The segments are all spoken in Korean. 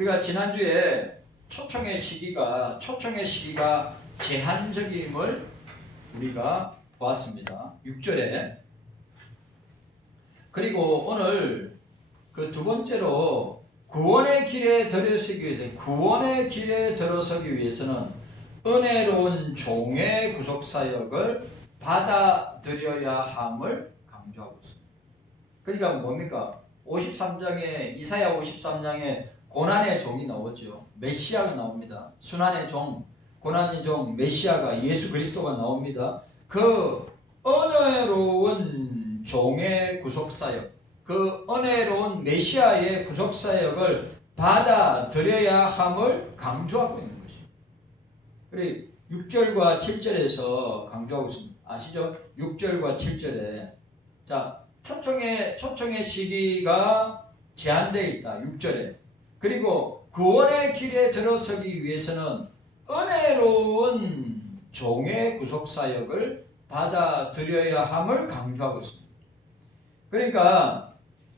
우리가 지난주에 초청의 시기가 제한적임을 우리가 보았습니다. 6절에. 그리고 오늘 그 두 번째로 구원의 길에 들어서기 위해서는 은혜로운 종의 구속사역을 받아들여야 함을 강조하고 있습니다. 그러니까 뭡니까? 53장에 이사야 53장에 고난의 종이 나오죠. 메시아가 나옵니다. 순환의 종, 고난의 종, 메시아가 예수 그리스도가 나옵니다. 그 은혜로운 종의 구속사역, 그 은혜로운 메시아의 구속사역을 받아들여야 함을 강조하고 있는 것입니다. 그리고 6절과 7절에서 강조하고 있습니다. 아시죠? 6절과 7절에 자 초청의 시기가 제한되어 있다. 6절에. 그리고 구원의 길에 들어서기 위해서는 은혜로운 종의 구속사역을 받아들여야 함을 강조하고 있습니다. 그러니까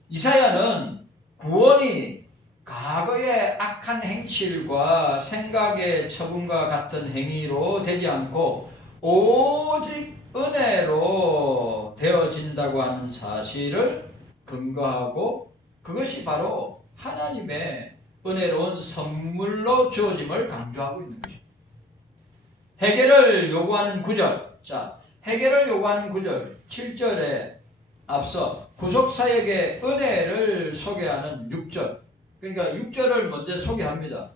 이사야는 구원이 과거의 악한 행실과 생각의 처분과 같은 행위로 되지 않고 오직 은혜로 되어진다고 하는 사실을 근거하고 그것이 바로 하나님의 은혜로운 선물로 주어짐을 강조하고 있는 것입니다. 해결을 요구하는 구절. 자, 해결을 요구하는 구절 7절에 앞서 구속사역의 은혜를 소개하는 6절. 그러니까 6절을 먼저 소개합니다.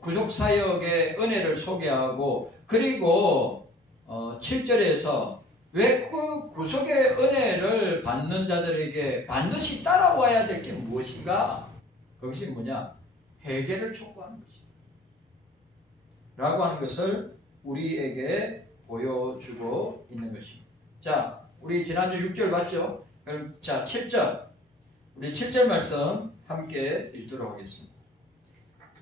구속사역의 은혜를 소개하고 그리고 7절에서 왜 그 구속의 은혜를 받는 자들에게 반드시 따라와야 될 게 무엇인가? 그것이 뭐냐? 회개를 촉구하는 것이다. 라고 하는 것을 우리에게 보여주고 있는 것입니다. 자, 우리 지난주 6절 봤죠? 그럼 자, 7절. 우리 7절 말씀 함께 읽도록 하겠습니다.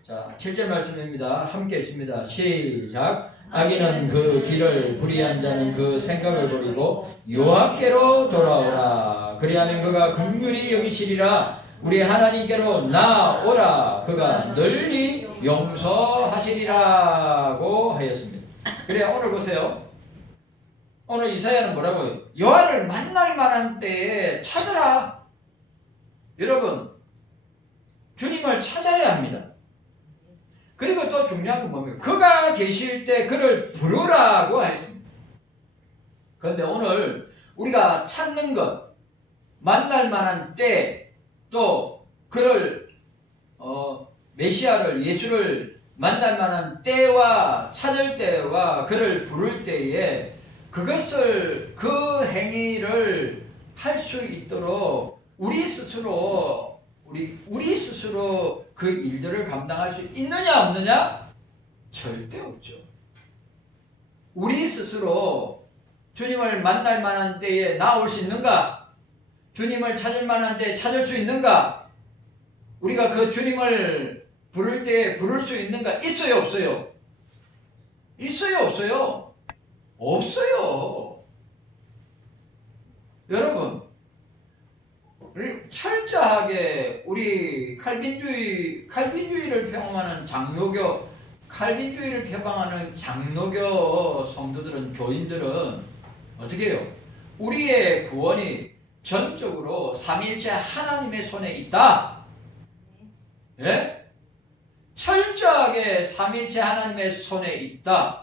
자, 7절 말씀입니다. 함께 읽습니다. 시작. 악인은 그 길을 불의한 자는 그 생각을 버리고 여호와께로 돌아오라. 그리하면 그가 긍휼히 여기시리라. 우리 하나님께로 나오라. 그가 널리 용서하시리라고 하였습니다. 그래, 오늘 보세요. 오늘 이사야는 뭐라고요? 여호와를 만날 만한 때에 찾으라. 여러분, 주님을 찾아야 합니다. 그리고 또 중요한 건 뭡니까? 그가 계실 때 그를 부르라고 했습니다. 그런데 오늘 우리가 찾는 것, 만날 만한 때, 또 그를 메시아를, 예수를 만날 만한 때와 찾을 때와 그를 부를 때에 그것을, 그 행위를 할 수 있도록 우리 스스로 그 일들을 감당할 수 있느냐 없느냐? 절대 없죠. 우리 스스로 주님을 만날 만한 때에 나올 수 있는가? 주님을 찾을 만한 때에 찾을 수 있는가? 우리가 그 주님을 부를 때에 부를 수 있는가? 있어요 없어요? 있어요 없어요? 없어요. 여러분, 우리 철저하게 우리 칼빈주의를 표방하는 장로교, 칼빈주의를 표방하는 장로교 성도들은, 교인들은 어떻게 해요? 우리의 구원이 전적으로 삼위일체 하나님의 손에 있다. 예? 철저하게 삼위일체 하나님의 손에 있다.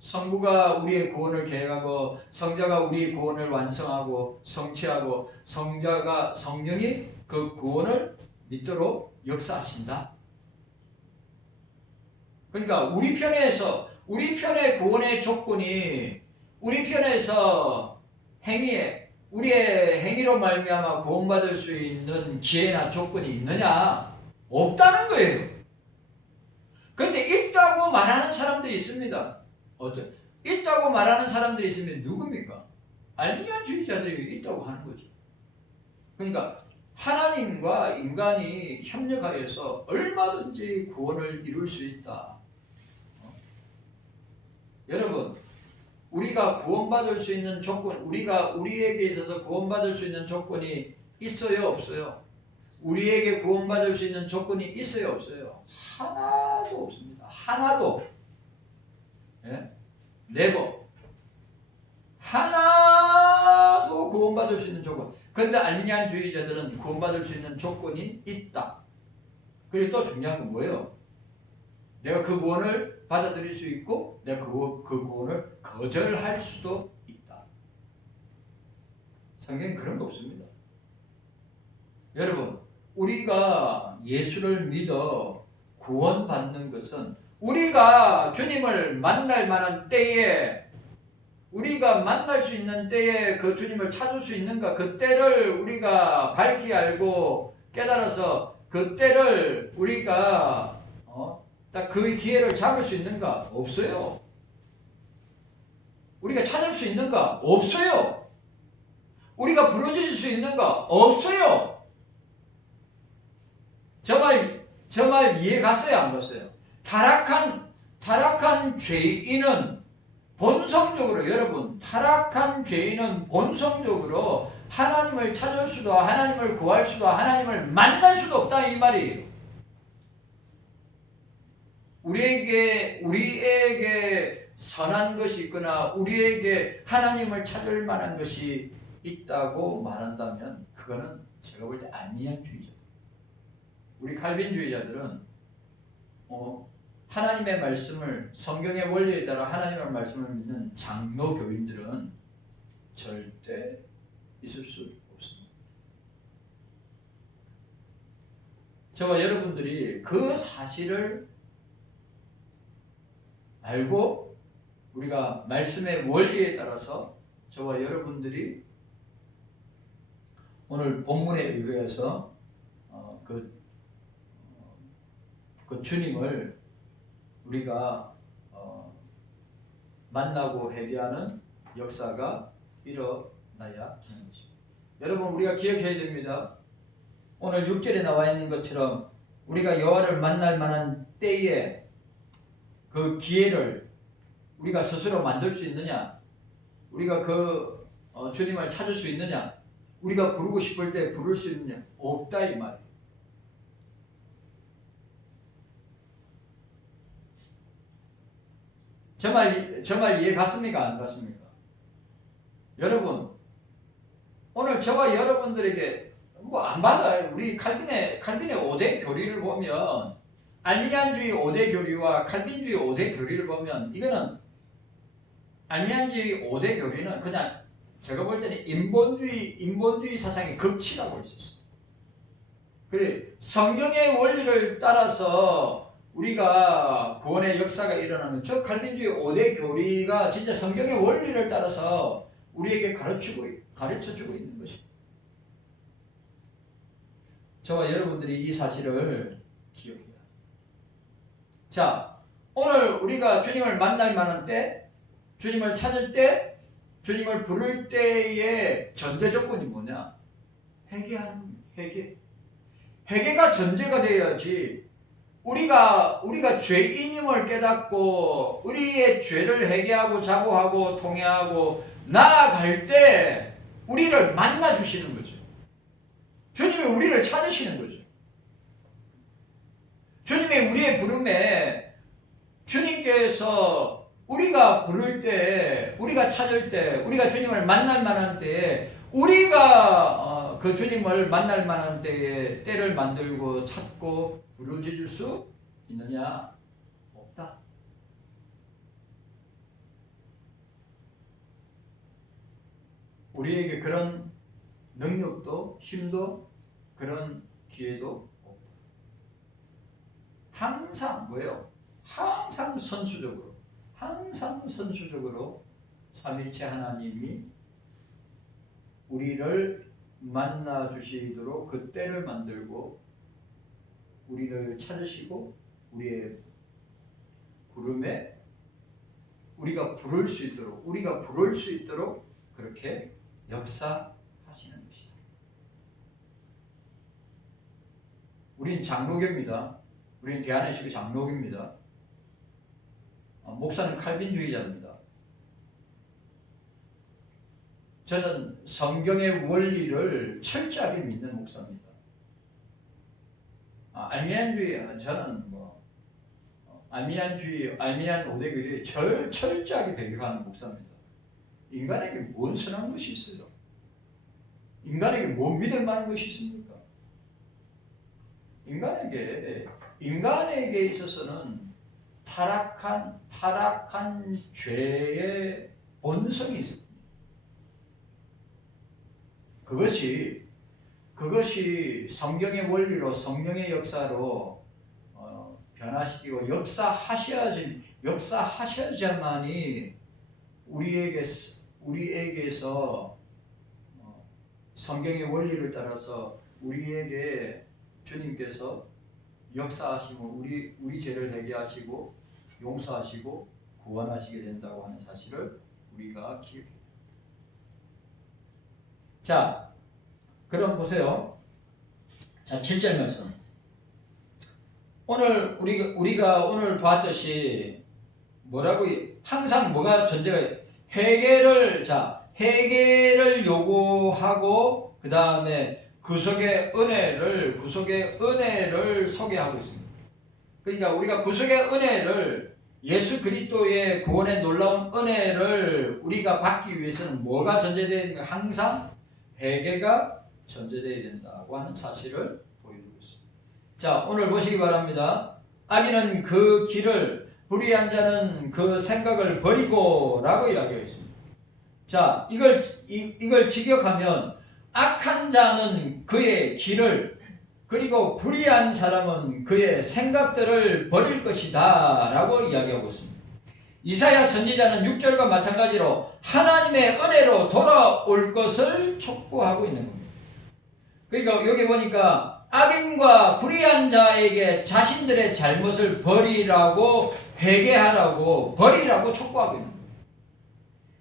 성부가 우리의 구원을 계획하고 성자가 우리의 구원을 완성하고 성취하고 성령이 그 구원을 믿도록 역사하신다. 그러니까 우리 편의 구원의 조건이 우리 편에서 우리의 행위로 말미암아 구원받을 수 있는 기회나 조건이 있느냐? 없다는 거예요. 그런데 있다고 말하는 사람들이 있습니다. 있다고 말하는 사람들이 있으면 누굽니까? 알미니아주의자들이 있다고 하는 거죠. 그러니까 하나님과 인간이 협력하여서 얼마든지 구원을 이룰 수 있다. 여러분, 우리가 구원받을 수 있는 조건, 우리에게 있어서 구원받을 수 있는 조건이 있어요 없어요? 우리에게 구원받을 수 있는 조건이 있어요, 없어요? 하나도 없습니다. 하나도. 예? 네버. 하나도 구원받을 수 있는 조건. 그런데 알미니안주의자들은 구원받을 수 있는 조건이 있다. 그리고 또 중요한 건 뭐예요? 내가 그 구원을 받아들일 수 있고 내가 그 구원을 거절할 수도 있다. 성경에 그런 거 없습니다. 여러분, 우리가 예수를 믿어 구원받는 것은 우리가 주님을 만날 만한 때에, 우리가 만날 수 있는 때에 그 주님을 찾을 수 있는가, 그 때를 우리가 밝히 알고 깨달아서 그 때를 우리가 딱 그 기회를 잡을 수 있는가? 없어요. 우리가 찾을 수 있는가? 없어요. 우리가 부르짖을 수 있는가? 없어요. 저 말 이해 갔어요? 안 갔어요? 타락한 죄인은 본성적으로, 여러분, 타락한 죄인은 본성적으로 하나님을 찾을 수도, 하나님을 구할 수도, 하나님을 만날 수도 없다, 이 말이에요. 우리에게 선한 것이 있거나 우리에게 하나님을 찾을 만한 것이 있다고 말한다면 그거는 제가 볼 때 알미니안주의자. 우리 칼빈주의자들은 하나님의 말씀을, 성경의 원리에 따라 하나님의 말씀을 믿는 장로교인들은 절대 있을 수 없습니다. 저와 여러분들이 그 사실을 알고 우리가 말씀의 원리에 따라서 저와 여러분들이 오늘 본문에 의해서 그 주님을 우리가 만나고 회개하는 역사가 일어나야 하는 것입니다. 여러분, 우리가 기억해야 됩니다. 오늘 6절에 나와 있는 것처럼 우리가 여호와를 만날 만한 때에 그 기회를 우리가 스스로 만들 수 있느냐? 우리가 그 주님을 찾을 수 있느냐? 우리가 부르고 싶을 때 부를 수 있느냐? 없다, 이 말이에요. 저 말 이해 갔습니까? 안 갔습니까? 여러분, 오늘 저와 여러분들에게 안 받아요. 우리 칼빈의 5대 교리를 보면, 알미니안주의 5대 교리와 칼빈주의 5대 교리를 보면, 이거는 알미니안주의 5대 교리는 그냥 제가 볼 때는 인본주의 사상의 극치라고 볼 수 있어요. 그래, 성경의 원리를 따라서 우리가 구원의 역사가 일어나는 저 칼빈주의 5대 교리가 진짜 성경의 원리를 따라서 우리에게 가르쳐주고 있는 것입니다. 저와 여러분들이 이 사실을 기억해야 합니다. 자, 오늘 우리가 주님을 만날 만한 때, 주님을 찾을 때, 주님을 부를 때의 전제 조건이 뭐냐? 회개하는 겁니다. 회개가 전제가 되어야지 우리가 죄인임을 깨닫고 우리의 죄를 회개하고 자고하고 통회하고 나아갈 때 우리를 만나 주시는 거죠. 주님이 우리를 찾으시는 거죠. 주님의 우리의 부름에 주님께서 우리가 부를 때, 우리가 찾을 때, 우리가 주님을 만날 만한 때에 우리가 그 주님을 만날 만한 때에 때를 만들고 찾고 부르짖을 수 있느냐? 없다. 우리에게 그런 능력도 힘도 그런 기회도 없다. 항상 뭐예요? 항상 선수적으로 삼위일체 하나님이 우리를 만나 주시도록 그 때를 만들고 우리를 찾으시고 우리의 부름에 우리가 부를 수 있도록 그렇게 역사하시는 것이다. 우린 장로교입니다. 우린 대한의식의 장로교입니다. 목사는 칼빈주의자입니다. 저는 성경의 원리를 철저하게 믿는 목사입니다. 알미안주의, 저는 뭐 알미안주의, 알미안 오대교를 철저하게 배격하는 목사입니다. 인간에게 뭔 선한 것이 있어요? 인간에게 뭐 믿을 만한 것이 있습니까? 인간에게 있어서는 타락한 죄의 본성이 있습니다. 그것이 성경의 원리로, 성령의 역사로 변화시키고 역사하셔야만이 우리에게서 성경의 원리를 따라서 우리에게 주님께서 역사하시고 우리 죄를 회개하시고 용서하시고 구원하시게 된다고 하는 사실을 우리가 기억해야 됩니다. 자, 그럼 보세요. 자, 7절 말씀. 오늘 우리가 오늘 봤듯이 뭐라고 항상 뭐가 전제가 회개를 요구하고 그 다음에 구속의 은혜를 소개하고 있습니다. 그러니까 우리가 구속의 은혜를 예수 그리스도의 구원의 놀라운 은혜를 우리가 받기 위해서는 뭐가 전제되어 있는가? 항상 회개가 전제되어야 된다고 하는 사실을 보여주고 있습니다. 자, 오늘 보시기 바랍니다. 악인은 그 길을, 불의한 자는 그 생각을 버리고 라고 이야기했습니다. 자, 이걸 직역하면 악한 자는 그의 길을, 그리고 불의한 사람은 그의 생각들을 버릴 것이다 라고 이야기하고 있습니다. 이사야 선지자는 6절과 마찬가지로 하나님의 은혜로 돌아올 것을 촉구하고 있는 겁니다. 그러니까 여기 보니까 악인과 불의한 자에게 자신들의 잘못을 버리라고, 회개하라고, 버리라고 촉구하고 있는 겁니다.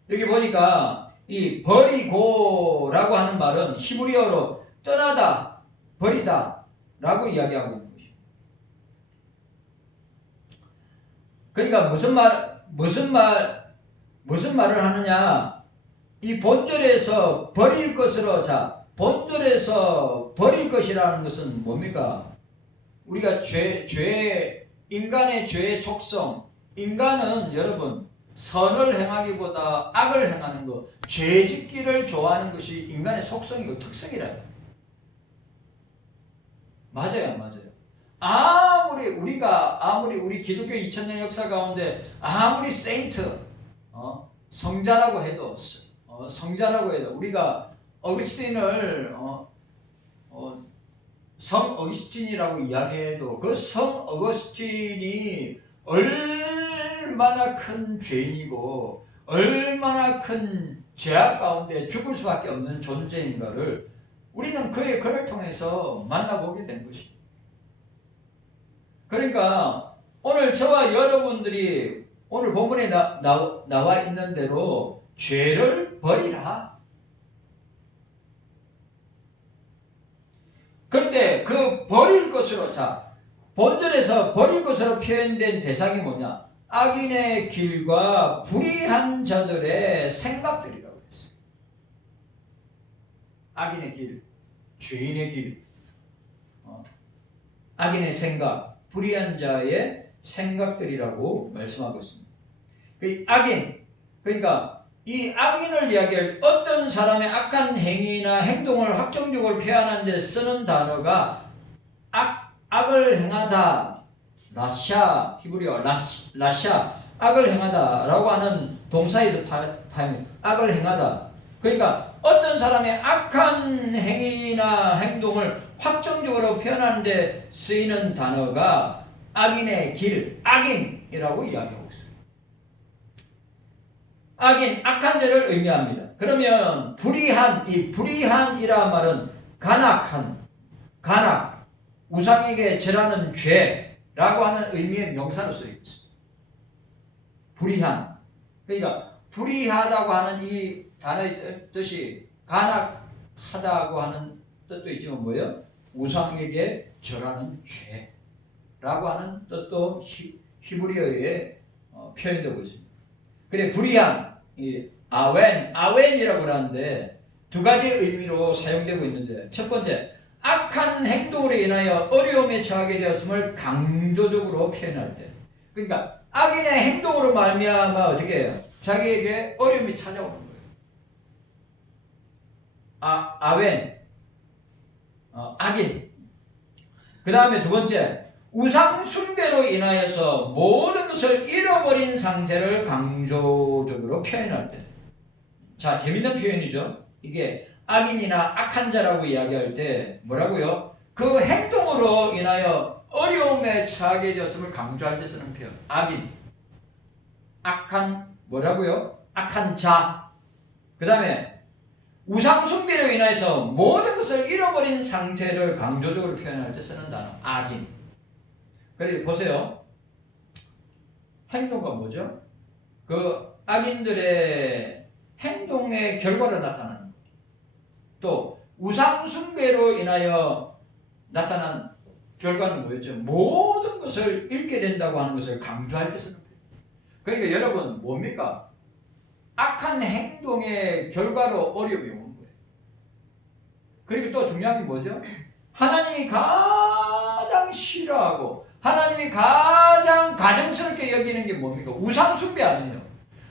여기 보니까 이 버리고라고 하는 말은 히브리어로 떠나다, 버리다 라고 이야기하고 있는 것입니다. 그러니까 무슨 말을 하느냐? 이 본절에서 버릴 것으로, 본절에서 버릴 것이라는 것은 뭡니까? 우리가 인간의 죄의 속성, 인간은 여러분 선을 행하기보다 악을 행하는 것, 죄 짓기를 좋아하는 것이 인간의 속성이고 특성이라요. 맞아요. 아무리 우리 기독교 2000년 역사 가운데 아무리 세인트, 성자라고 해도 우리가 어거스틴을 성 어거스틴이라고 이야기해도 그 성 어거스틴이 얼마나 큰 죄인이고 얼마나 큰 죄악 가운데 죽을 수밖에 없는 존재인가를 우리는 그의 글을 통해서 만나보게 된 것입니다. 그러니까 오늘 저와 여러분들이 오늘 본문에 나와 있는 대로 죄를 버리라. 그런데 그 버릴 것으로, 본절에서 버릴 것으로 표현된 대상이 뭐냐? 악인의 길과 불의한 자들의 생각들이라고 했어요. 악인의 길, 죄인의 길, 악인의 생각, 불의한 자의 생각들이라고 말씀하고 있습니다. 그 악인, 그러니까 이 악인을 이야기할 어떤 사람의 악한 행위나 행동을 확정적으로 표현하는 데 쓰는 단어가 악을 행하다, 라샤, 히브리어 라샤, 악을 행하다 라고 하는 동사에서 악을 행하다. 그러니까 어떤 사람의 악한 행위나 행동을 확정적으로 표현하는 데 쓰이는 단어가 악인의 길, 악인이라고 이야기하고 있습니다. 악인, 악한 자를 의미합니다. 그러면 이 불의한이라 말은 간악, 우상에게 절하는 죄라고 하는 의미의 명사로 쓰여 있습니다. 불의한. 그러니까 불의하다고 하는 이 단어의 뜻이 간악하다고 하는 뜻도 있지만 뭐예요? 우상에게 절하는 죄라고 하는 뜻도 히브리어에 표현되고 있습니다. 그래, 불의한, 이 아웬이라고 하는데 두 가지 의미로 사용되고 있는데, 첫 번째, 악한 행동으로 인하여 어려움에 처하게 되었음을 강조적으로 표현할 때, 그러니까 악인의 행동으로 말미암아 어떻게 해요? 자기에게 어려움이 찾아오는 거예요. 아웬, 악인. 그 다음에 두 번째, 우상 숭배로 인하여서 모든 것을 잃어버린 상태를 강조적으로 표현할 때. 자, 재밌는 표현이죠. 이게 악인이나 악한 자라고 이야기할 때 뭐라고요? 그 행동으로 인하여 어려움에 처하게 되었음을 강조할 때 쓰는 표현. 악인, 악한, 뭐라고요? 악한 자. 그 다음에 우상 숭배로 인해서 모든 것을 잃어버린 상태를 강조적으로 표현할 때 쓰는 단어. 악인. 그리고 보세요. 행동가 뭐죠? 그 악인들의 행동의 결과로 나타나는 것. 또 우상 숭배로 인하여 나타난 결과는 뭐였죠? 모든 것을 잃게 된다고 하는 것을 강조할 때 쓰는 거예요. 그러니까 여러분 뭡니까? 악한 행동의 결과로 어려움이 오는 거예요. 그리고 또 중요한 게 뭐죠? 하나님이 가장 싫어하고 하나님이 가장 가증스럽게 여기는 게 뭡니까? 우상 숭배 아니에요.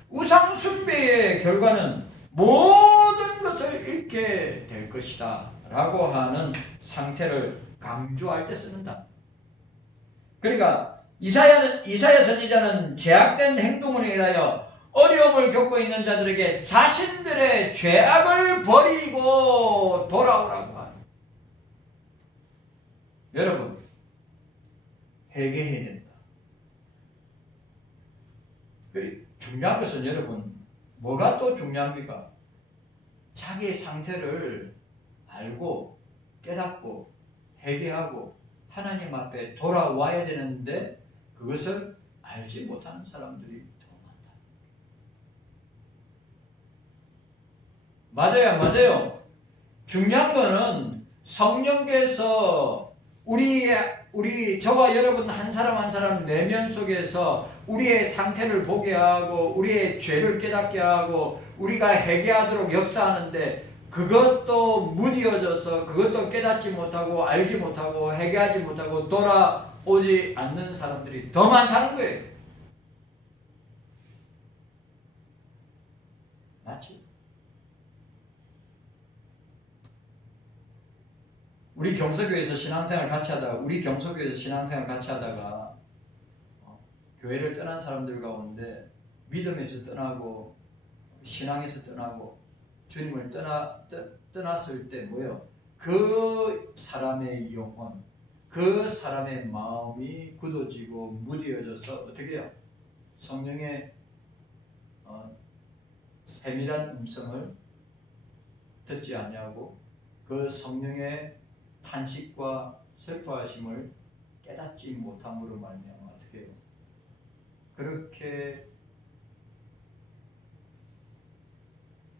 우상 숭배의 결과는 모든 것을 잃게 될 것이다 라고 하는 상태를 강조할 때 쓰는다. 그러니까 이사야 선지자는 죄악된 행동으로 인하여 어려움을 겪고 있는 자들에게 자신들의 죄악을 버리고 돌아오라고 합니다. 여러분, 회개해야 된다. 중요한 것은 여러분, 뭐가 또 중요합니까? 자기의 상태를 알고 깨닫고 회개하고 하나님 앞에 돌아와야 되는데 그것을 알지 못하는 사람들이 더 많다. 맞아요, 맞아요. 중요한 거는 성령께서 우리 저와 여러분 한 사람 한 사람 내면 속에서 우리의 상태를 보게 하고 우리의 죄를 깨닫게 하고 우리가 회개하도록 역사하는데 그것도 무디어져서 그것도 깨닫지 못하고 알지 못하고 회개하지 못하고 돌아오지 않는 사람들이 더 많다는 거예요. 맞죠? 우리 경서교회에서 신앙생활 같이 하다가 교회를 떠난 사람들 가운데 믿음에서 떠나고 신앙에서 떠나고 주님을 떠났을 때 뭐예요? 그 사람의 영혼, 그 사람의 마음이 굳어지고 무뎌져서 어떻게 해요? 성령의 세밀한 음성을 듣지 아니하고 그 성령의 탄식과 슬퍼하심을 깨닫지 못함으로 말미암아 어떻게 해요? 그렇게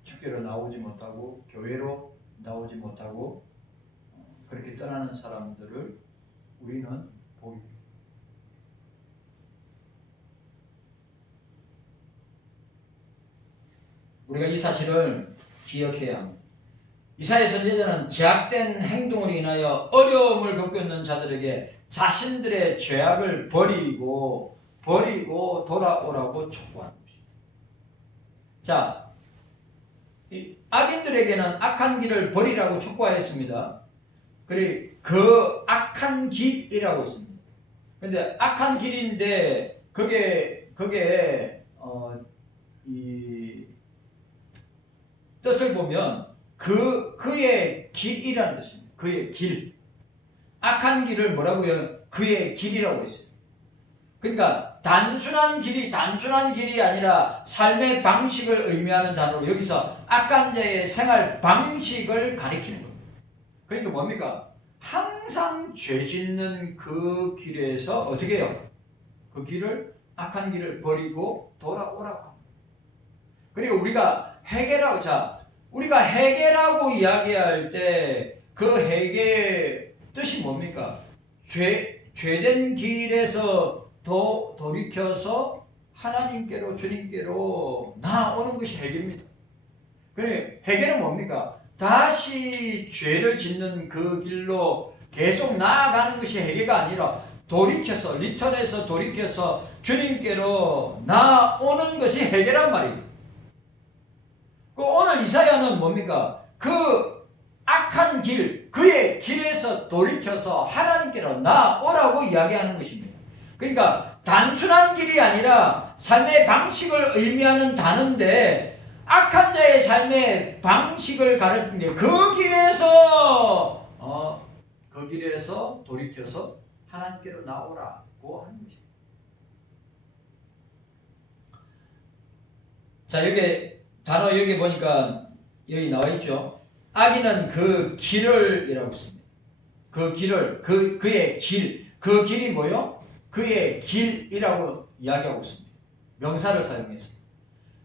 축교로 나오지 못하고 교회로 나오지 못하고 그렇게 떠나는 사람들을 우리는 보입니다. 우리가 이 사실을 기억해야 합니다. 이사야 선지자는 죄악된 행동으로 인하여 어려움을 겪고 있는 자들에게 자신들의 죄악을 버리고 돌아오라고 촉구하는 것입니다. 자, 이 악인들에게는 악한 길을 버리라고 촉구하였습니다. 그리고 그 악한 길이라고 있습니다. 그런데 악한 길인데 그게 이 뜻을 보면 그의 길이라는 뜻입니다. 그의 길. 악한 길을 뭐라고요? 그의 길이라고 했어요. 그러니까 단순한 길이 아니라 삶의 방식을 의미하는 단어로 여기서 악한 자의 생활 방식을 가리키는 겁니다. 그러니까 뭡니까? 항상 죄 짓는 그 길에서 어떻게 해요? 그 길을 악한 길을 버리고 돌아오라고 합니다. 그리고 우리가 회개라고 이야기할 때 그 회개의 뜻이 뭡니까? 죄된 길에서 돌이켜서 하나님께로 주님께로 나아오는 것이 회개입니다. 그래 회개는 뭡니까? 다시 죄를 짓는 그 길로 계속 나아가는 것이 회개가 아니라 돌이켜서 리턴해서 돌이켜서 주님께로 나오는 것이 회개란 말이에요. 오늘 이사야는 뭡니까? 그 악한 길, 그의 길에서 돌이켜서 하나님께로 나오라고 이야기하는 것입니다. 그러니까 단순한 길이 아니라 삶의 방식을 의미하는 단어인데 악한 자의 삶의 방식을 가르치는 그 길에서 돌이켜서 하나님께로 나오라고 하는 것입니다. 자, 여기 보니까 여기 나와 있죠. 악인은 그 길을 이라고 씁니다. 그 길을, 그의 길, 그 길이 뭐요? 그의 길이라고 이야기하고 있습니다. 명사를 사용해서.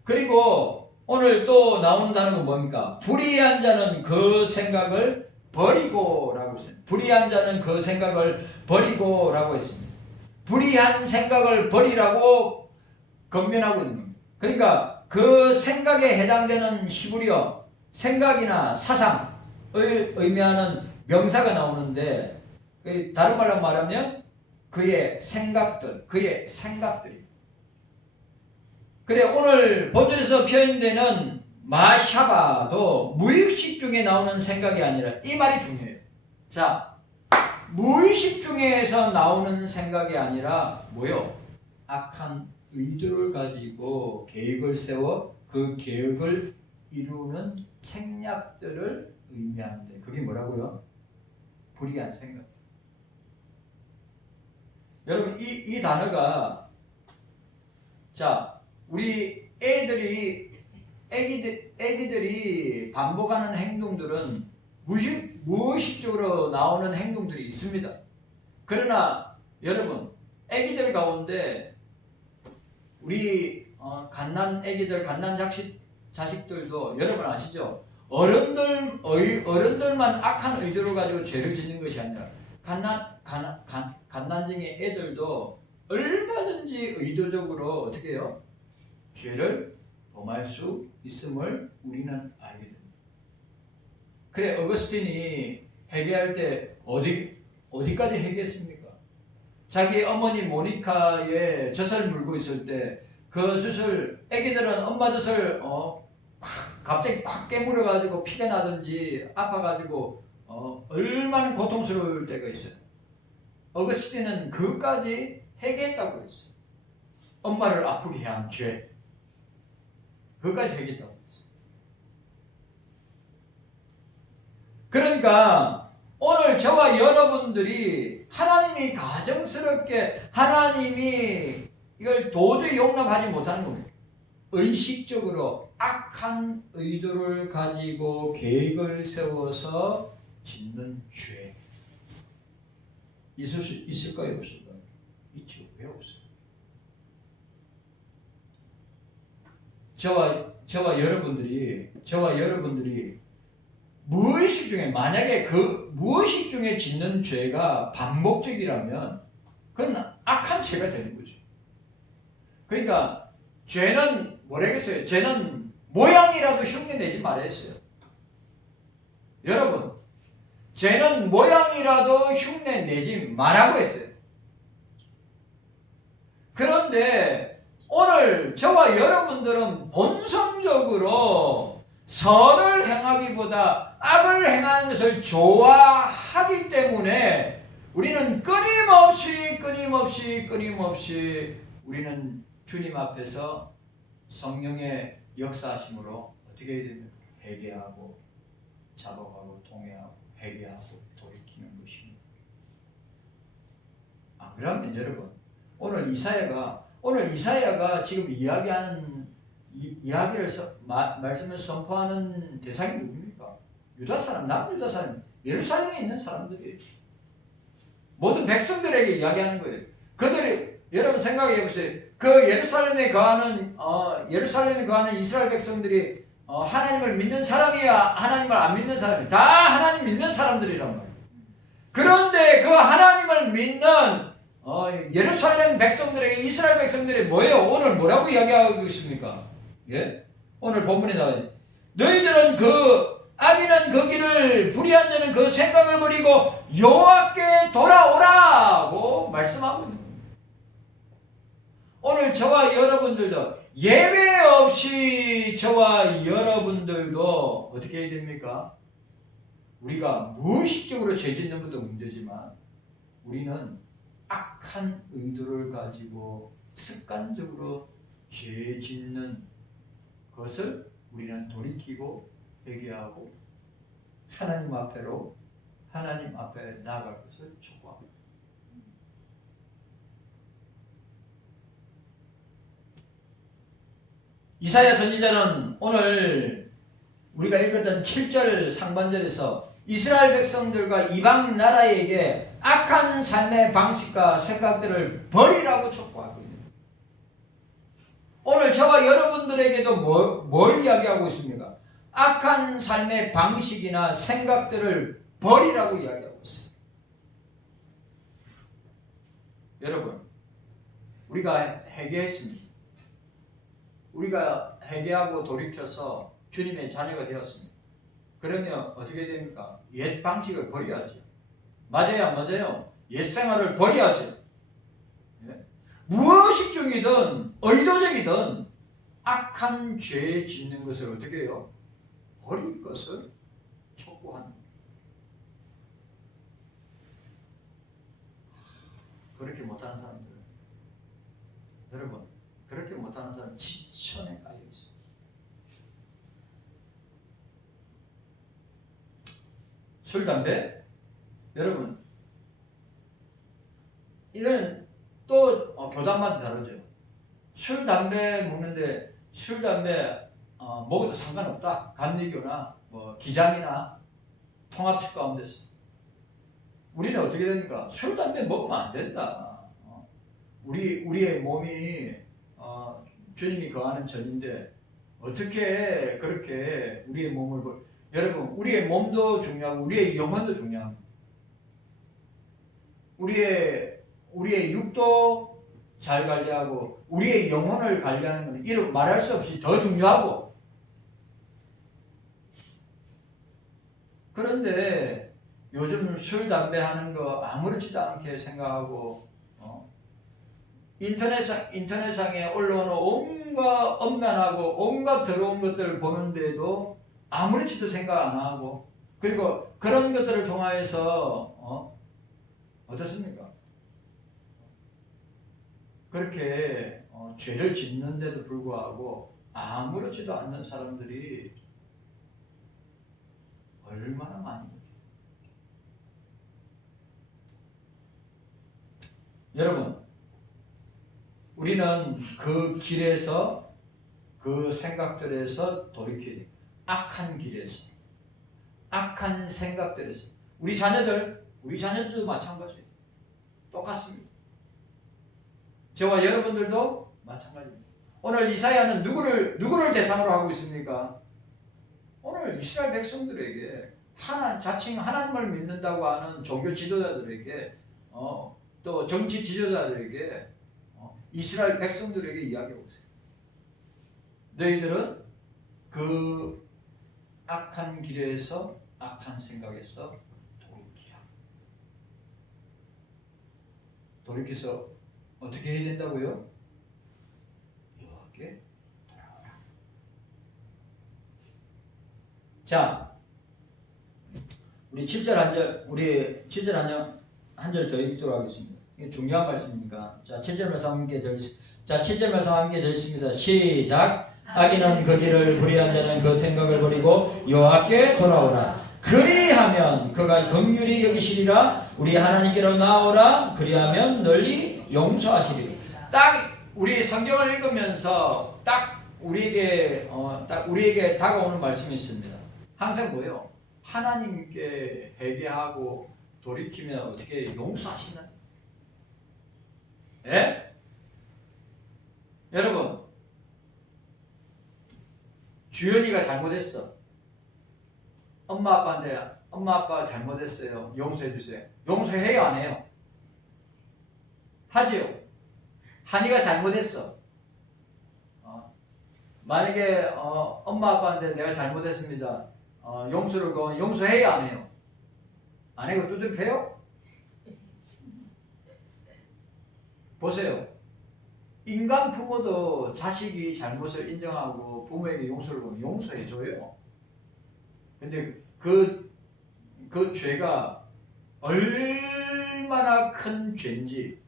그리고 오늘 또 나오는 단어는 뭡니까? 불의한 자는 그 생각을 버리고라고 했습니다. 불의한 자는 그 생각을 버리고라고 했습니다. 불의한 생각을 버리라고 권면하고 있는 겁니다. 그러니까 그 생각에 해당되는 히브리어 생각이나 사상을 의미하는 명사가 나오는데 다른 말로 말하면 그의 생각들, 그의 생각들이. 그래 오늘 본문에서 표현되는 마샤바도 무의식 중에 나오는 생각이 아니라 이 말이 중요해요. 자, 무의식 중에서 나오는 생각이 아니라 뭐요? 악한 의도를 가지고 계획을 세워 그 계획을 이루는 생략들을 의미하는데 그게 뭐라고요? 불의한 생각. 여러분 이 단어가 자 우리 애기들이 반복하는 행동들은 무의식적으로 나오는 행동들이 있습니다. 그러나 여러분 애기들 가운데 우리 갓난 자식들도 여러분 아시죠? 어른들만 악한 의도를 가지고 죄를 짓는 것이 아니라 갓난쟁이 애들도 얼마든지 의도적으로 어떻게 해요? 죄를 범할 수 있음을 우리는 알게 됩니다. 그래 어거스틴이 회개할 때 어디까지 회개했습니까? 자기 어머니 모니카의 젖을 물고 있을 때 그 젖을 애기들은 엄마 젖을 갑자기 꽉 깨물어가지고 피가 나든지 아파가지고 얼마나 고통스러울 때가 있어요. 어거스틴은 그까지 회개했다고 했어요. 엄마를 아프게 한 죄 그까지 회개했다고 했어요. 그러니까 오늘 저와 여러분들이 하나님이 가정스럽게 하나님이 이걸 도저히 용납하지 못하는 겁니다. 의식적으로 악한 의도를 가지고 계획을 세워서 짓는 죄 있을까요? 없을까요? 있죠. 왜 없어요? 저와 여러분들이 무의식 중에 만약에 그 무의식 중에 짓는 죄가 반복적이라면 그건 악한 죄가 되는 거죠. 그러니까 죄는 뭐라겠어요? 죄는 모양이라도 흉내내지 말았어요. 여러분, 죄는 모양이라도 흉내내지 말라고 했어요. 그런데 오늘 저와 여러분들은 본성적으로 선을 행하기보다 악을 행하는 것을 좋아하기 때문에 우리는 끊임없이 우리는 주님 앞에서 성령의 역사하심으로 어떻게 해야 됩니까? 회개하고 작업하고 통회하고 회개하고 돌이키는 것입니다. 그러면 여러분 오늘 이사야가 지금 이야기하는 이야기를 말씀을 선포하는 대상이 누굽니까? 유다 사람, 남유다 사람, 예루살렘에 있는 사람들이 모든 백성들에게 이야기하는 거예요. 그들이 여러분 생각해 보세요. 그 예루살렘에 거하는 이스라엘 백성들이 하나님을 믿는 사람이야, 하나님을 안 믿는 사람이 다 하나님 믿는 사람들이란 말이에요. 그런데 그 하나님을 믿는 예루살렘 백성들에게 이스라엘 백성들이 뭐예요? 오늘 뭐라고 이야기하고 있습니까? 예? 오늘 본문에 나와요. 너희들은 그 악인은 그 길을 불의한 자는 그 생각을 버리고 여호와께 돌아오라고 말씀하고 있는 겁니다. 오늘 저와 여러분들도 예외 없이 저와 여러분들도 어떻게 해야 됩니까? 우리가 무의식적으로 죄 짓는 것도 문제지만 우리는 악한 의도를 가지고 습관적으로 죄 짓는 것을 우리는 돌이키고 회개하고 하나님 앞에 나아갈 것을 촉구합니다. 이사야 선지자는 오늘 우리가 읽었던 7절 상반절에서 이스라엘 백성들과 이방 나라에게 악한 삶의 방식과 생각들을 버리라고 촉구하고 있습니다. 오늘 저와 여러분들에게도 뭘 이야기하고 있습니까? 악한 삶의 방식이나 생각들을 버리라고 이야기하고 있어요. 여러분, 우리가 회개했습니다. 우리가 회개하고 돌이켜서 주님의 자녀가 되었습니다. 그러면 어떻게 됩니까? 옛 방식을 버려야죠. 맞아요, 안 맞아요? 옛 생활을 버려야죠. 예? 무의식적이든 의도적이든 악한 죄 짓는 것을 어떻게 해요? 버릴 것을 촉구하는 거예요. 그렇게 못하는 사람들은, 여러분, 그렇게 못하는 사람은 지천에 깔려 있어요. 술, 담배? 여러분, 이건 또 교단마다 다르죠. 술, 담배 먹는데 술, 담배 먹어도 상관없다. 감리교나 기장이나 통합측 가운데서 우리는 어떻게 됩니까? 술, 담배 먹으면 안 된다. 우리의 몸이 주님이 거하는 전인데 어떻게 그렇게 우리의 몸을 여러분, 우리의 몸도 중요하고 우리의 영혼도 중요합니다. 우리의 육도 잘 관리하고 우리의 영혼을 관리하는 것은 이런 말할 수 없이 더 중요하고, 그런데 요즘 술, 담배 하는 거 아무렇지도 않게 생각하고 인터넷상에 올라오는 온갖 엄난하고 온갖 더러운 것들을 보는데도 아무렇지도 생각 안 하고, 그리고 그런 것들을 통하여서 어떻습니까? 그렇게 죄를 짓는데도 불구하고 아무렇지도 않는 사람들이 얼마나 많이 있죠. 여러분, 우리는 그 길에서, 그 생각들에서 돌이켜야 돼요. 악한 길에서, 악한 생각들에서. 우리 자녀들도 마찬가지예요. 똑같습니다. 저와 여러분들도 마찬가지입니다. 오늘 이사야는 누구를 대상으로 하고 있습니까? 오늘 이스라엘 백성들에게 자칭 하나님을 믿는다고 하는 종교 지도자들에게 또 정치 지도자들에게 이스라엘 백성들에게 이야기하고 있어요. 너희들은 그 악한 길에서, 악한 생각에서 돌이켜서 어떻게 해야 된다고요? 여호와께 돌아오라. 자, 우리 7절 한 절 더 읽도록 하겠습니다. 이게 중요한 말씀이니까. 자, 7절 말씀 함께 들으십니다. 시작. 악인은 그 길을 불의한 자는 그 생각을 버리고 여호와께 돌아오라. 그리하면 그가 긍휼히 여기시리라. 우리 하나님께로 나오라. 그리하면 널리 용서하시리라. 딱 우리 성경을 읽으면서 딱 우리에게 다가오는 말씀이 있습니다. 항상 뭐예요? 하나님께 회개하고 돌이키면 어떻게 용서하시나요? 예? 여러분, 주연이가 잘못했어. 엄마 아빠 잘못했어요. 용서해 주세요. 용서해요, 안 해요? 하지요. 한이가 잘못했어. 만약에 엄마 아빠한테 내가 잘못했습니다. 용서를 구하면 용서해야 안 해요? 안 해고 두들 패요? 보세요. 인간 부모도 자식이 잘못을 인정하고 부모에게 용서를 구하면 용서해줘요. 근데 그 죄가 얼마나 큰 죄인지,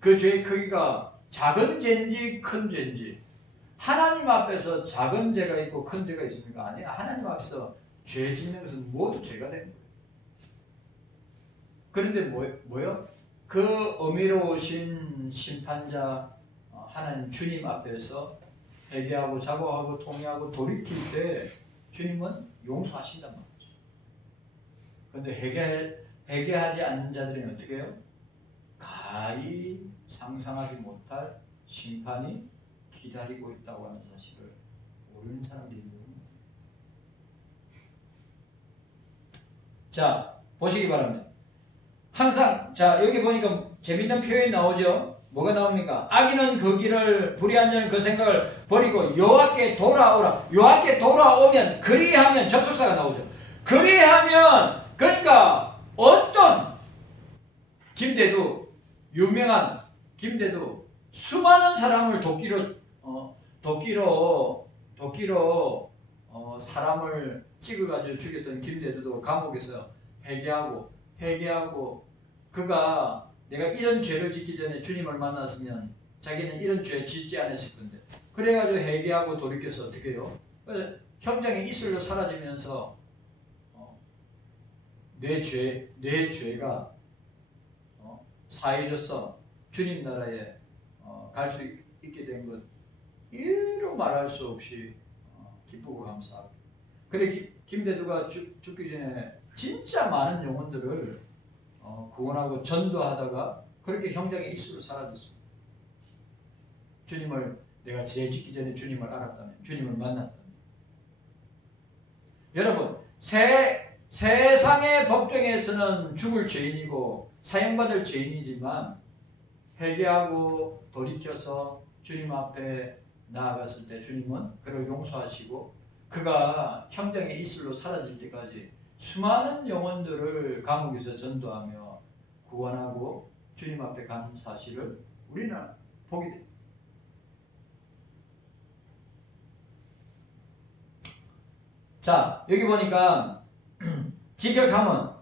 그 죄의 크기가 작은 죄인지 큰 죄인지, 하나님 앞에서 작은 죄가 있고 큰 죄가 있습니까? 아니야. 하나님 앞에서 죄 짓는 것은 모두 죄가 되는 거예요. 그런데 뭐요? 그 어미로우신 심판자 하나님 주님 앞에서 회개하고 자복하고 통회하고 돌이킬 때 주님은 용서하신단 말이죠. 그런데 회개하지 않는 자들은 어떻게 해요? 가히 상상하지 못할 심판이 기다리고 있다고 하는 사실을 모르는 사람들이 있는 거예요. 자, 보시기 바랍니다. 항상 자 여기 보니까 재밌는 표현이 나오죠. 뭐가 나옵니까? 악인은 그 길을 불의한 자는 그 생각을 버리고 여호와께 돌아오라. 여호와께 돌아오면 그리하면 접속사가 나오죠. 그리하면 그러니까 어떤 김대두 유명한 김대두 수많은 사람을 도끼로 사람을 찍어가지고 죽였던 김대두도 감옥에서 회개하고 그가 내가 이런 죄를 짓기 전에 주님을 만났으면 자기는 이런 죄 짓지 않았을 건데 그래가지고 회개하고 돌이켜서 어떻게 해요? 현장에 이슬로 사라지면서 내 죄가 사해져서 주님 나라에 갈 수 있게 된 것 이루 말할 수 없이 기쁘고 감사하고 그래 김대두가 죽기 전에 진짜 많은 영혼들을 구원하고 전도하다가 그렇게 현장에 이슬로 사라졌습니다. 내가 죄 짓기 전에 주님을 알았다면 주님을 만났다면 여러분 세상의 법정에서는 죽을 죄인이고 사형받을 죄인이지만 회개하고 돌이켜서 주님 앞에 나아갔을 때 주님은 그를 용서하시고 그가 현장의 이슬로 사라질 때까지 수많은 영혼들을 감옥에서 전도하며 구원하고 주님 앞에 간 사실을 우리는 보게 됩니다. 자 여기 보니까 직역하면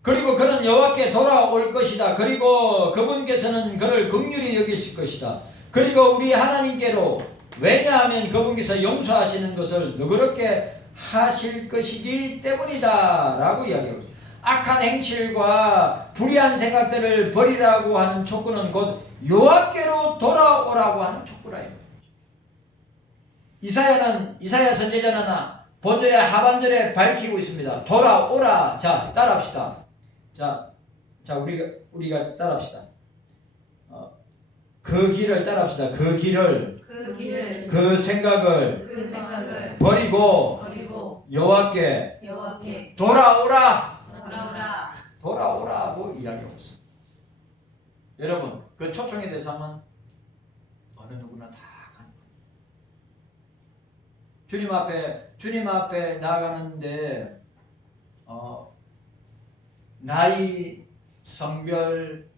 그리고 그는 여호와께 돌아올 것이다. 그리고 그분께서는 그를 긍휼히 여기실 것이다. 그리고 우리 하나님께로 왜냐하면 그분께서 용서하시는 것을 너그럽게 하실 것이기 때문이다 라고 이야기하고 있습니다. 악한 행실과 불의한 생각들을 버리라고 하는 촉구는 곧 여호와께로 돌아오라고 하는 촉구라. 이사야 선지자는 본절의 하반절에 밝히고 있습니다. 돌아오라. 자 따라합시다. 자 우리가 따라합시다. 그 길을 따라합시다. 그 길을 그 생각을 버리고 여호와께 돌아오라고 이야기하고 있습니다. 여러분 그 초청의 대상은 어느 누구나 다 가는 거예요. 주님 앞에 나아가는데 나이, 성별,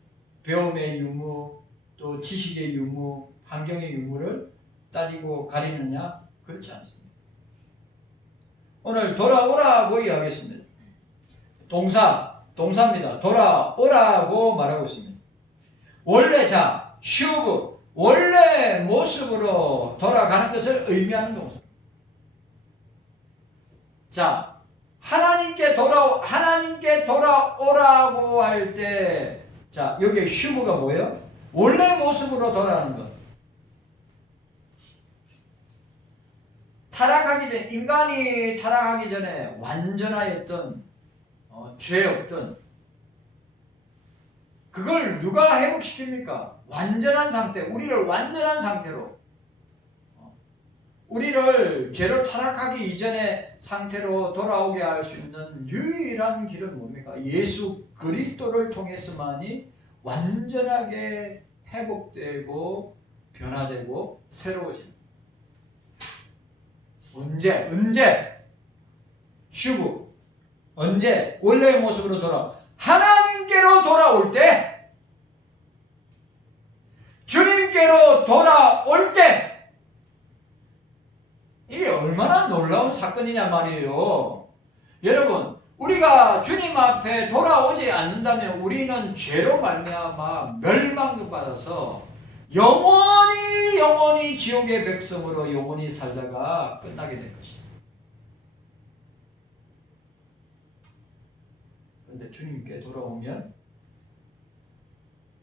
배움의 유무, 또 지식의 유무, 환경의 유무를 따지고 가리느냐? 그렇지 않습니다. 오늘 돌아오라고 이야기했습니다. 동사입니다. 돌아오라고 말하고 있습니다. 원래 원래 모습으로 돌아가는 것을 의미하는 동사. 자, 하나님께 돌아오라고 할 때, 자, 여기에 슈브가 뭐예요? 원래 모습으로 돌아가는 것. 인간이 타락하기 전에 완전하였던, 죄 없던, 그걸 누가 회복시킵니까? 완전한 상태, 우리를 완전한 상태로, 우리를 죄로 타락하기 이전의 상태로 돌아오게 할 수 있는 유일한 길은 뭡니까? 예수 그리스도를 통해서만이 완전하게 회복되고 변화되고 새로워집니다. 언제? 슈브. 언제? 원래의 모습으로 하나님께로 돌아올 때, 주님께로 돌아올 때, 이게 얼마나 놀라운 사건이냐 말이에요. 여러분, 우리가 주님 앞에 돌아오지 않는다면 우리는 죄로 말미암아 멸망받아서 영원히 지옥의 백성으로 영원히 살다가 끝나게 될 것이다. 그런데 주님께 돌아오면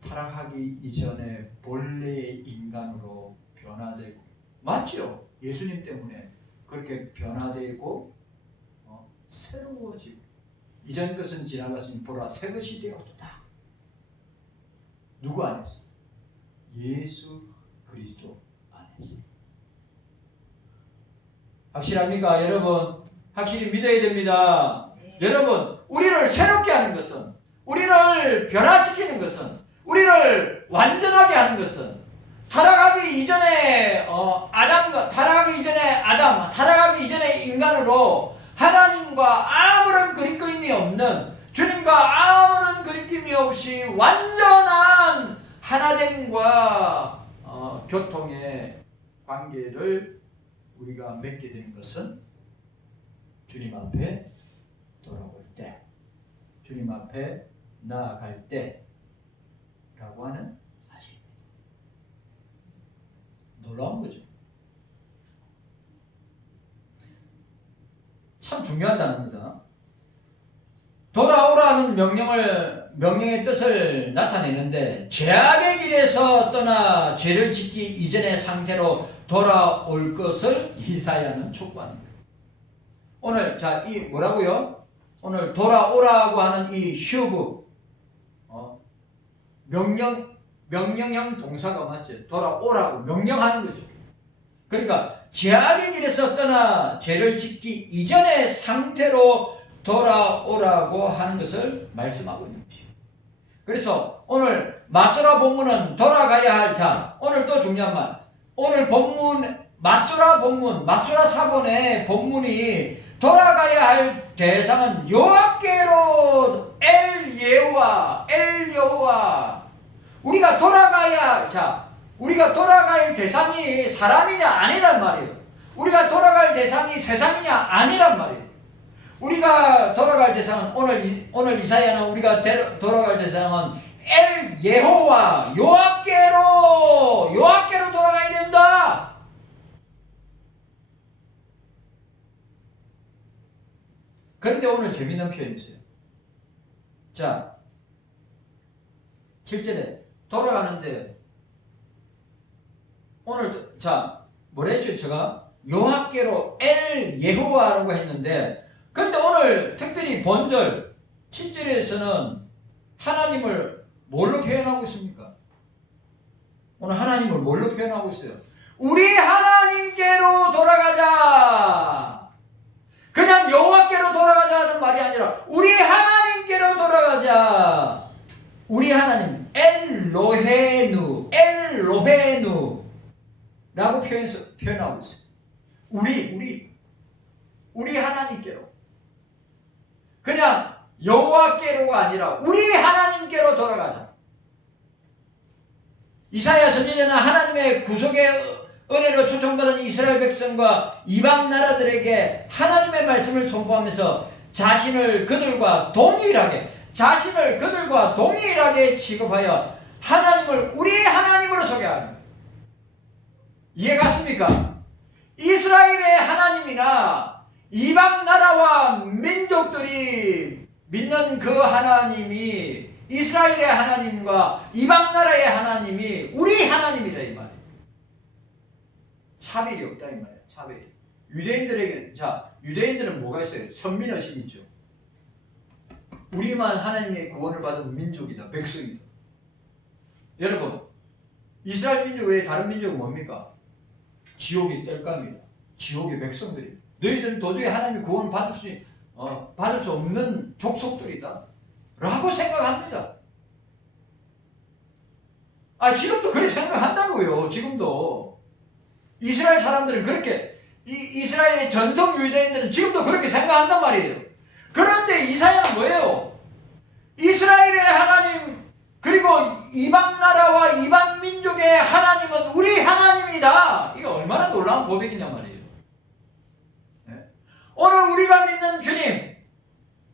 타락하기 이전에 본래의 인간으로 변화되고, 맞죠? 예수님 때문에 그렇게 변화되고 새로워지고, 이전 것은 지나갔으니 보라 새 것이 되었다. 누구 안에서? 예수 그리스도 안에서. 확실합니까 여러분? 확실히 믿어야 됩니다. 여러분, 우리를 새롭게 하는 것은, 우리를 변화시키는 것은, 우리를 완전하게 하는 것은 타락하기 이전에 타락하기 이전에 인간으로 하나님과 아무런 그리낌이 없는, 주님과 아무런 그리낌이 없이 완전한 하나됨과 교통의 관계를 우리가 맺게 되는 것은 주님 앞에 돌아올 때, 주님 앞에 나아갈 때라고 하는 사실입니다. 놀라운 거죠. 참 중요한 단어입니다. 돌아오라는 명령의 뜻을 나타내는데, 죄악의 길에서 떠나 죄를 짓기 이전의 상태로 돌아올 것을 이사야는 촉구합니다. 오늘 이 뭐라고요? 오늘 돌아오라고 하는 이 슈브, 명령형 동사가 맞죠? 돌아오라고 명령하는 거죠. 그러니까 죄악의 길에서 떠나 죄를 짓기 이전의 상태로 돌아오라고 하는 것을 말씀하고 있는 것이죠. 그래서 오늘 마스라 본문은 돌아가야 할 자. 오늘 또 중요한 말. 오늘 본문 마스라 사본의 본문이 돌아가야 할 대상은 여호와께로 엘 여호와. 우리가 돌아갈 대상이 사람이냐 아니란 말이에요. 우리가 돌아갈 대상이 세상이냐 아니란 말이에요. 우리가 돌아갈 대상은 오늘 이사야는 우리가 돌아갈 대상은 엘 여호와, 여호와께로 돌아가야 된다. 그런데 오늘 재미있는 표현이 있어요. 자, 7절에 돌아가는데 오늘 뭐라 했죠? 제가 여호와께로 엘 여호와라고 했는데, 근데 오늘 특별히 본절 7절에서는 하나님을 뭘로 표현하고 있습니까? 오늘 하나님을 뭘로 표현하고 있어요? 우리 하나님께로 돌아가자. 그냥 여호와께로 돌아가자는 말이 아니라 우리 하나님께로 돌아가자. 우리 하나님 엘로헤누 라고 표현하고 있어요. 우리 하나님께로. 그냥 여호와께로가 아니라 우리 하나님께로 돌아가자. 이사야 선지자는 하나님의 구속의 은혜로 초청받은 이스라엘 백성과 이방 나라들에게 하나님의 말씀을 선포하면서 자신을 그들과 동일하게 취급하여 하나님을 우리 하나님으로 소개합니다. 이해갔습니까? 이스라엘의 하나님이나 이방 나라와 민족들이 믿는 그 하나님이, 이스라엘의 하나님과 이방 나라의 하나님이 우리 하나님이다 이 말이에요. 차별이 없다 이 말이에요. 차별이. 유대인들은 뭐가 있어요? 선민의식이 있죠. 우리만 하나님의 구원을 받은 민족이다, 백성이다. 여러분, 이스라엘 민족 외에 다른 민족은 뭡니까? 지옥의 땔감이다. 지옥의 백성들이다. 너희들은 도저히 하나님의 구원을 받을 수 없는 족속들이다 라고 생각합니다. 지금도 그렇게 생각한다고요. 지금도 이스라엘 사람들은 그렇게 이스라엘의 전통 유대인들은 지금도 그렇게 생각한단 말이에요. 그런데 이사야는 뭐예요? 이스라엘의 하나님 그리고 이방 나라와 이방 민족의 하나님은 우리 하나님이다. 이게 얼마나 놀라운 고백이냐 말이에요. 네? 오늘 우리가 믿는 주님,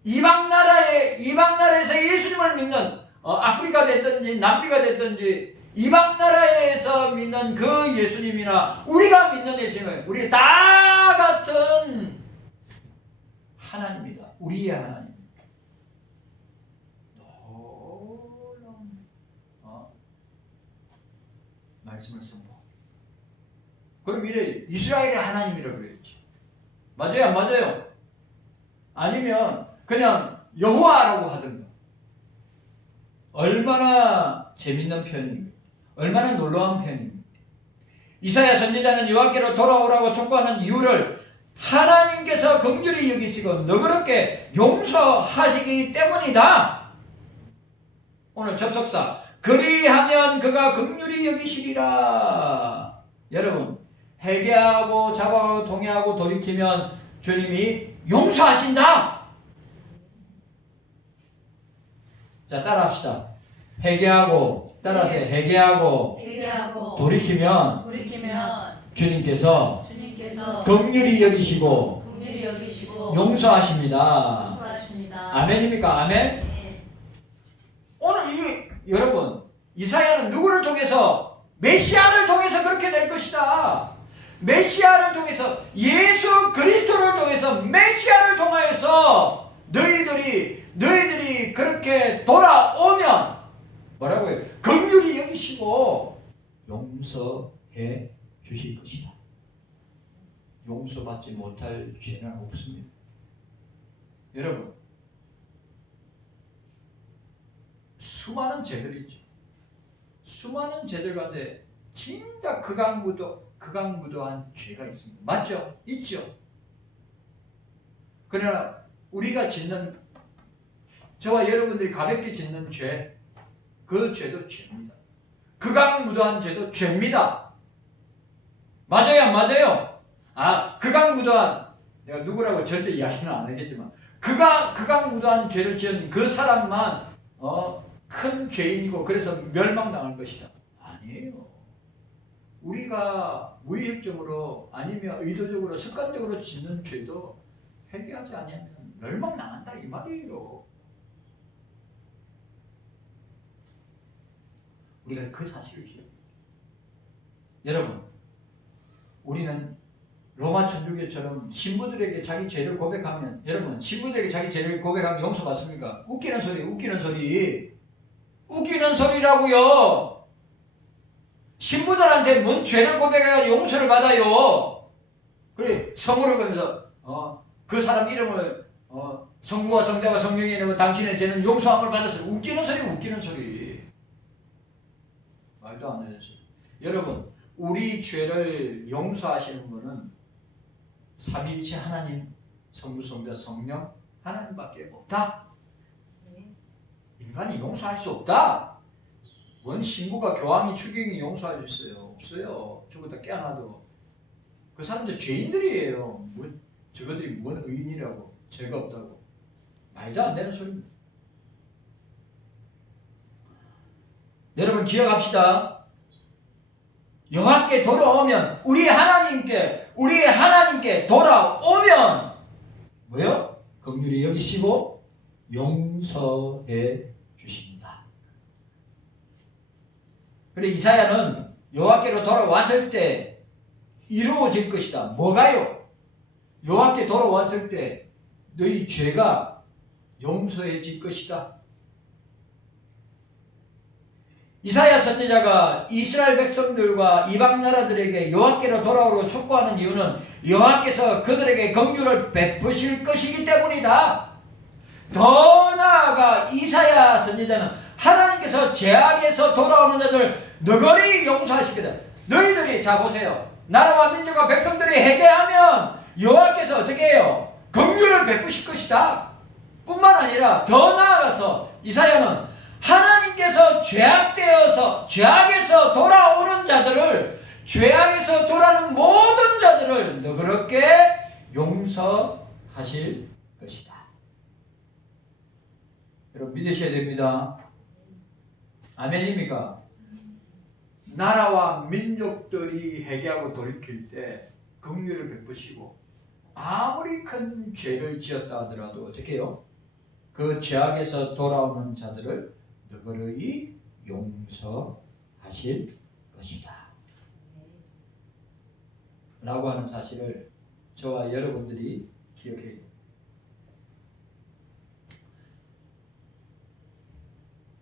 이방 나라에서 예수님을 믿는 아프리카 됐든지 남미가 됐든지 이방 나라에서 믿는 그 예수님이나 우리가 믿는 예수님은 우리 다 같은 하나님이다. 우리의 하나님. 말씀을 선포. 그럼 이래 이스라엘의 하나님이라고 그랬지. 맞아요, 안 맞아요? 아니면 그냥 여호와라고 하든가. 얼마나 재밌는 표현입니까? 얼마나 놀라운 표현입니까? 이사야 선지자는 여호와께로 돌아오라고 촉구하는 이유를 하나님께서 긍휼히 여기시고 너그럽게 용서하시기 때문이다. 오늘 접속사 그리하면 그가 긍휼히 여기시리라. 여러분 회개하고 잡아가고 통회하고 돌이키면 주님이 용서하신다. 자 따라합시다. 회개하고 따라하세요. 회개하고 돌이키면 주님께서 긍휼히 여기시고 용서하십니다. 아멘입니까? 아멘? 네. 오늘 이게 여러분 이사야는 누구를 통해서 메시아를 통해서 그렇게 될 것이다. 메시아를 통해서 예수 그리스도를 통해서 메시아를 통하여서 너희들이 그렇게 돌아오면 뭐라고요? 긍휼히 여기시고 용서해 주실 것이다. 용서받지 못할 죄는 없습니다. 여러분 수많은 죄들이 있죠. 수많은 죄들 가운데 진짜 극악무도한 죄가 있습니다. 맞죠? 있죠. 그러나 우리가 짓는 저와 여러분들이 가볍게 짓는 죄, 그 죄도 죄입니다. 극악무도한 죄도 죄입니다. 맞아요, 안 맞아요? 극악무도한 내가 누구라고 절대 이야기는 안 하겠지만 극악무도한 죄를 지은 그 사람만 큰 죄인이고 그래서 멸망당할 것이다. 아니에요. 우리가 무의식적으로 아니면 의도적으로 습관적으로 짓는 죄도 회개하지 않으면 멸망당한다 이 말이에요. 우리가 그 사실을 기억해요. 여러분 우리는 로마 천주교처럼 신부들에게 자기 죄를 고백하면 여러분 신부들에게 자기 죄를 고백하면 용서받습니까? 웃기는 소리라고요. 신부들한테 뭔 죄를 고백해가지고 용서를 받아요. 그래 성으로 그러면서 그 사람 이름을 성부와 성자와 성령의 이름으로 당신의 죄는 용서함을 받았어요. 웃기는 소리. 말도 안 되는 소리. 여러분 우리 죄를 용서하시는 분은 삼위일체 하나님, 성부, 성자, 성령 하나님밖에 없다. 인간이 용서할 수 없다. 원 신부가 교황이 추경이 용서할 수 있어요? 없어요. 죽었다 깨어나도 그 사람들 죄인들이에요. 저것들이 뭔 의인이라고 죄가 없다고 말도 안 되는 소리입니다. 여러분 기억합시다. 여호와께 돌아오면 우리 하나님께 돌아오면 뭐요? 긍휼히 여기시고 용서해 주십니다. 그래 이사야는 여호와께로 돌아왔을 때 이루어질 것이다. 뭐가요? 여호와께 돌아왔을 때 너희 죄가 용서해질 것이다. 이사야 선지자가 이스라엘 백성들과 이방 나라들에게 여호와께로 돌아오라고 촉구하는 이유는 여호와께서 그들에게 긍휼을 베푸실 것이기 때문이다. 더 나아가 이사야 선지자는 하나님께서 죄악에서 돌아오는 자들 너거리 용서하실 거다. 너희들이 자 보세요. 나라와 민족과 백성들이 회개하면 여호와께서 어떻게 해요? 긍휼을 베푸실 것이다. 뿐만 아니라 더 나아가서 이사야는 하나님께서 죄악에서 돌아오는 자들을 죄악에서 돌아오는 모든 자들을 너그럽게 용서하실 것이다. 여러분 믿으셔야 됩니다. 아멘입니까? 나라와 민족들이 회개하고 돌이킬 때 긍휼을 베푸시고 아무리 큰 죄를 지었다 하더라도 어떻게 해요? 그 죄악에서 돌아오는 자들을 너그러이 용서하실 것이다. 라고 하는 사실을 저와 여러분들이 기억해야 됩니다.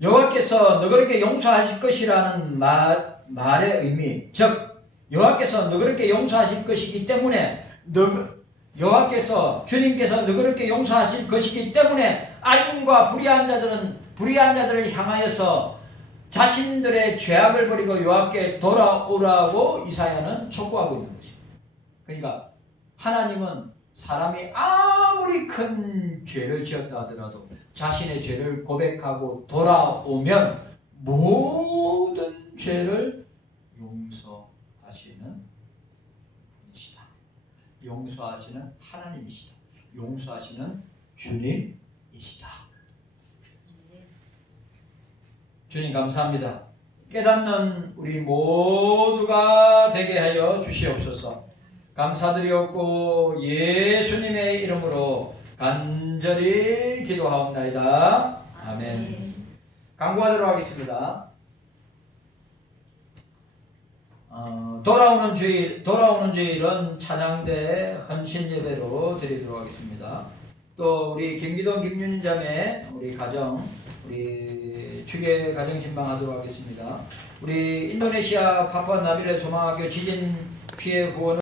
여호와께서 너그럽게 용서하실 것이라는 말의 의미, 즉 여호와께서 너그럽게 용서하실 것이기 때문에 여호와께서 주님께서 너그럽게 용서하실 것이기 때문에 악인과 불의한 자들을 향하여서 자신들의 죄악을 버리고 여호와께 돌아오라고 이사야는 촉구하고 있는 것입니다. 그러니까 하나님은 사람이 아무리 큰 죄를 지었다 하더라도 자신의 죄를 고백하고 돌아오면 모든 죄를 용서하시는 분이시다. 용서하시는 하나님이시다. 용서하시는 주님이시다. 주님 감사합니다. 깨닫는 우리 모두가 되게 하여 주시옵소서. 감사드리옵고 예수님의 이름으로 간절히 기도하옵나이다. 아멘. 강구하도록 하겠습니다. 돌아오는 주일은 찬양대 헌신 예배로 드리도록 하겠습니다. 또 우리 김기동 김윤 자매 우리 가정 우리 축의 가정 신방하도록 하겠습니다. 우리 인도네시아 파푸아나비레 소망학교 지진 피해 구원을